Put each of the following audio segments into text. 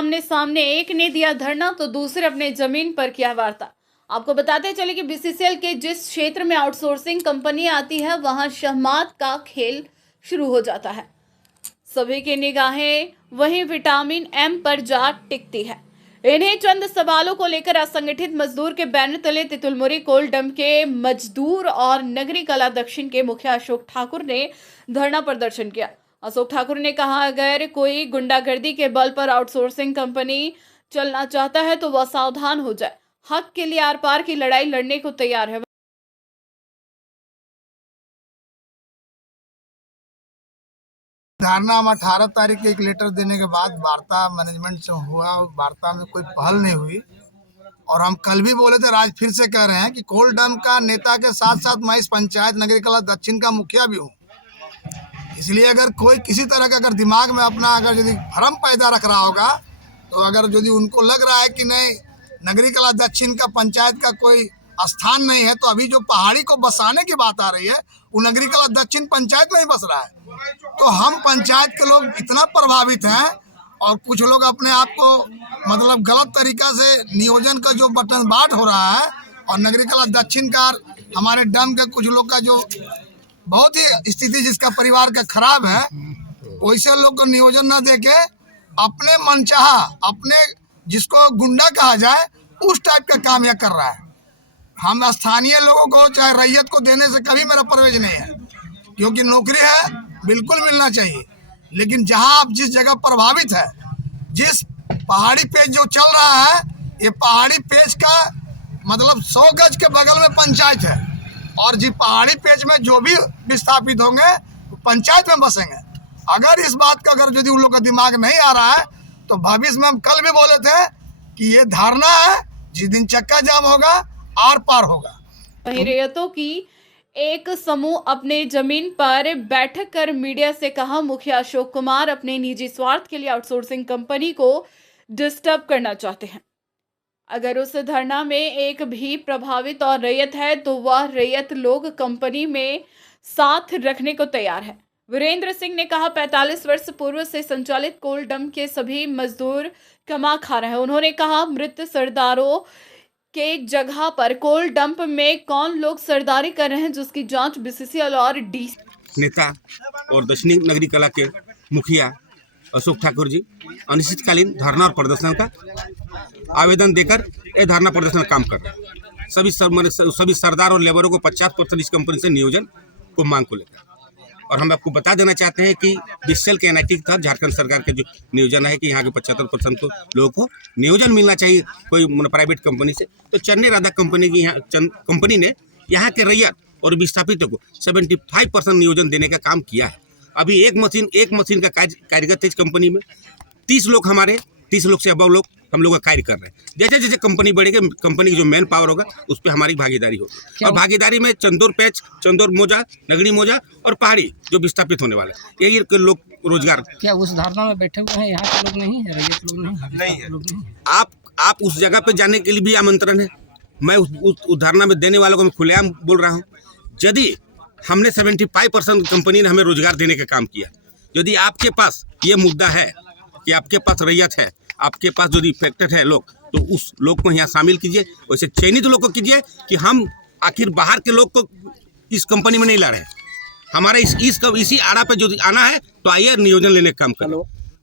आमने सामने, एक ने दिया धरना तो दूसरे अपने जमीन पर किया वार्ता। आपको बताते चले कि बीसीसीएल के जिस क्षेत्र में आउटसोर्सिंग कंपनी आती है वहां शहमात का खेल शुरू हो जाता है। सभी की निगाहें वहीं विटामिन एम पर जा टिकती है। इन्हीं चंद सवालों को लेकर असंगठित मजदूर के बैनर तले तितुलमुरी कोल डंप के मजदूर और नगरी कला दक्षिण के मुखिया अशोक ठाकुर ने धरना प्रदर्शन किया। अशोक ठाकुर ने कहा, अगर कोई गुंडागर्दी के बल पर आउटसोर्सिंग कंपनी चलना चाहता है तो वह सावधान हो जाए। हक के लिए आर पार की लड़ाई लड़ने को तैयार है। धारणा हम 18 तारीख के एक लेटर देने के बाद वार्ता मैनेजमेंट से हुआ। वार्ता में कोई पहल नहीं हुई और हम कल भी बोले थे, आज फिर से कह रहे हैं कि कोल डैम का नेता के साथ साथ मैं इस पंचायत नगरी कला दक्षिण का मुखिया भी हूँ। इसलिए अगर कोई किसी तरह का अगर दिमाग में अपना अगर यदि भ्रम पैदा रख रहा होगा, तो अगर यदि उनको लग रहा है कि नहीं नगरी कला दक्षिण का पंचायत का कोई स्थान नहीं है, तो अभी जो पहाड़ी को बसाने की बात आ रही है वो नगरी कला दक्षिण पंचायत में ही बस रहा है। तो हम पंचायत के लोग इतना प्रभावित हैं और कुछ लोग अपने आप को मतलब गलत तरीका से नियोजन का जो बटन बाट हो रहा है और नगरी कला दक्षिण का हमारे डैम के कुछ लोग का जो बहुत ही स्थिति जिसका परिवार का खराब है, वैसे लोग को नियोजन ना देके अपने मनचाहा अपने जिसको गुंडा कहा जाए उस टाइप का काम यह कर रहा है। हम स्थानीय लोगों को चाहे रैयत को देने से कभी मेरा परवेज नहीं है, क्योंकि नौकरी है बिल्कुल मिलना चाहिए, लेकिन जहां आप जिस जगह प्रभावित है, जिस पहाड़ी पेज जो चल रहा है, ये पहाड़ी पेज का मतलब 100 गज के बगल में पंचायत है और जी पहाड़ी पेज में जो भी विस्थापित होंगे पंचायत में बसेंगे। अगर इस बात का अगर यदि उन लोग का दिमाग नहीं आ रहा है तो भविष्य में हम कल भी बोले थे कि ये धारणा है, जिस दिन चक्का जाम होगा आर पार होगा। वहीं रैयतों की एक समूह अपने जमीन पर बैठक कर मीडिया से कहा, मुखिया अशोक कुमार अपने निजी स्वार्थ के लिए आउटसोर्सिंग कंपनी को डिस्टर्ब करना चाहते हैं। अगर उस धरना में एक भी प्रभावित और रैयत है तो वह रैयत लोग कंपनी में साथ रखने को तैयार है। वीरेंद्र सिंह ने कहा, 45 वर्ष पूर्व से संचालित कोल डंप के सभी मजदूर कमा खा रहे हैं। उन्होंने कहा, मृत सरदारों के जगह पर कोल डंप में कौन लोग सरदारी कर रहे हैं, जिसकी जांच बीसीसीएल और डी नेता और दक्षिणी नगरी कला के मुखिया अशोक ठाकुर जी अनिश्चितकालीन धरना और प्रदर्शन का आवेदन देकर यह धरना प्रदर्शन काम कर रहे हैं। सभी सरदार और लेबरों को 50% इस कंपनी से नियोजन को मांग को लेकर, और हम आपको बता देना चाहते हैं कि बीसीसीएल के एनआईटी के तहत झारखंड सरकार के जो नियोजन है कि यहाँ के 75% को लोगों को नियोजन मिलना चाहिए कोई प्राइवेट कंपनी से। तो चन्नी राधा कंपनी की कंपनी ने यहाँ के रैयत और विस्थापितों को 75% नियोजन देने का काम किया है। अभी एक मशीन का कार्यरत है इस कंपनी में। 30 लोग हमारे 30 लोग से अबव लोग हम लोग का कार्य कर रहे हैं। जैसे जैसे कंपनी बढ़ेगी, कंपनी की जो मैन पावर होगा उस पर हमारी भागीदारी होगी, और भागीदारी में चंदौर पैच, चंदौर मोजा, नगरी मोजा और पहाड़ी जो विस्थापित होने वाले, यही लोग रोजगार। क्या उस धारणा में बैठे हुए हैं यहाँ के लोग नहीं है, रैयत लोग नहीं है? आप उस जगह पे जाने के लिए भी आमंत्रण है। मैं उस धारणा में देने वालों को मैं खुलेआम बोल रहा हूँ, यदि हमने 75% कंपनी ने हमें रोजगार देने का काम किया, यदि आपके पास ये मुद्दा है कि आपके पास रैयत है, आपके पास जो इफेक्टेड है लोग, तो उस लोग को यहाँ शामिल कीजिए। वैसे चयनित लोग को कीजिए कि हम आखिर बाहर के लोग को इस कंपनी में नहीं ला रहे हैं। हमारे इसी आड़ा पे जो आना है तो आइए नियोजन लेने का काम करें,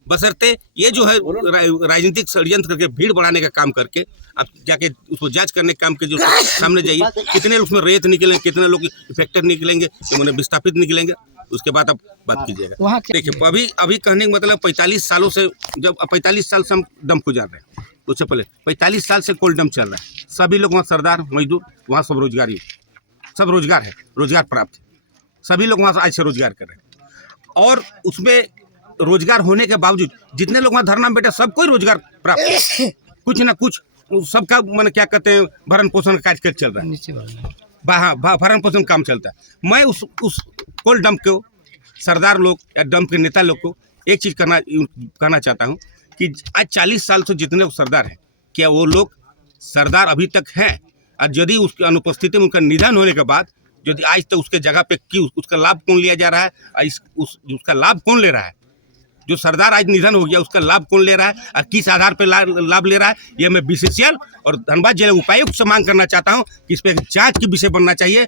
बशर्ते ये जो है राजनीतिक षड्यंत्र करके भीड़ बढ़ाने का काम करके अब जाके उसको जांच करने का काम के जो सामने जाइए, कितने उसमें रेत निकलेंगे, कितने लोग इफेक्टेड निकलेंगे, उन्हें विस्थापित निकलेंगे, उसके बाद आप बात कीजिएगा। देखिए अभी कहने का मतलब 45 सालों से, जब 45 साल से हम डंप गुजार रहे हैं, उससे पहले 45 साल से कोल डंप चल रहा है। सभी लोग वहाँ सरदार मजदूर, वहाँ सब रोजगारी, सब रोजगार है, रोजगार प्राप्त है, सभी लोग वहाँ आज से रोजगार कर रहे हैं। और उसमें रोजगार होने के बावजूद जितने लोग वहाँ धरना में बैठे सबको रोजगार प्राप्त है, कुछ ना कुछ सबका मैंने क्या कहते हैं भरण पोषण का कार्य चल रहा है। हाँ, भरण पोषण काम चलता है। मैं उस कोल डंप को सरदार लोग या डंप के नेता लोग को एक चीज़ कहना चाहता हूँ कि आज 40 साल से जितने लोग सरदार हैं, क्या वो लोग सरदार अभी तक हैं? और यदि उसकी अनुपस्थिति में उनका निधन होने के बाद यदि आज तक उसके जगह पे उसका लाभ कौन लिया जा रहा है, उसका लाभ कौन ले रहा है? जो सरदार आज निधन हो गया उसका लाभ कौन ले रहा है और किस आधार पर लाभ ले रहा है, ये मैं बीसीसीएल और धनबाद जिला उपायुक्त से मांग करना चाहता हूँ कि इस पर जांच की विषय बनना चाहिए।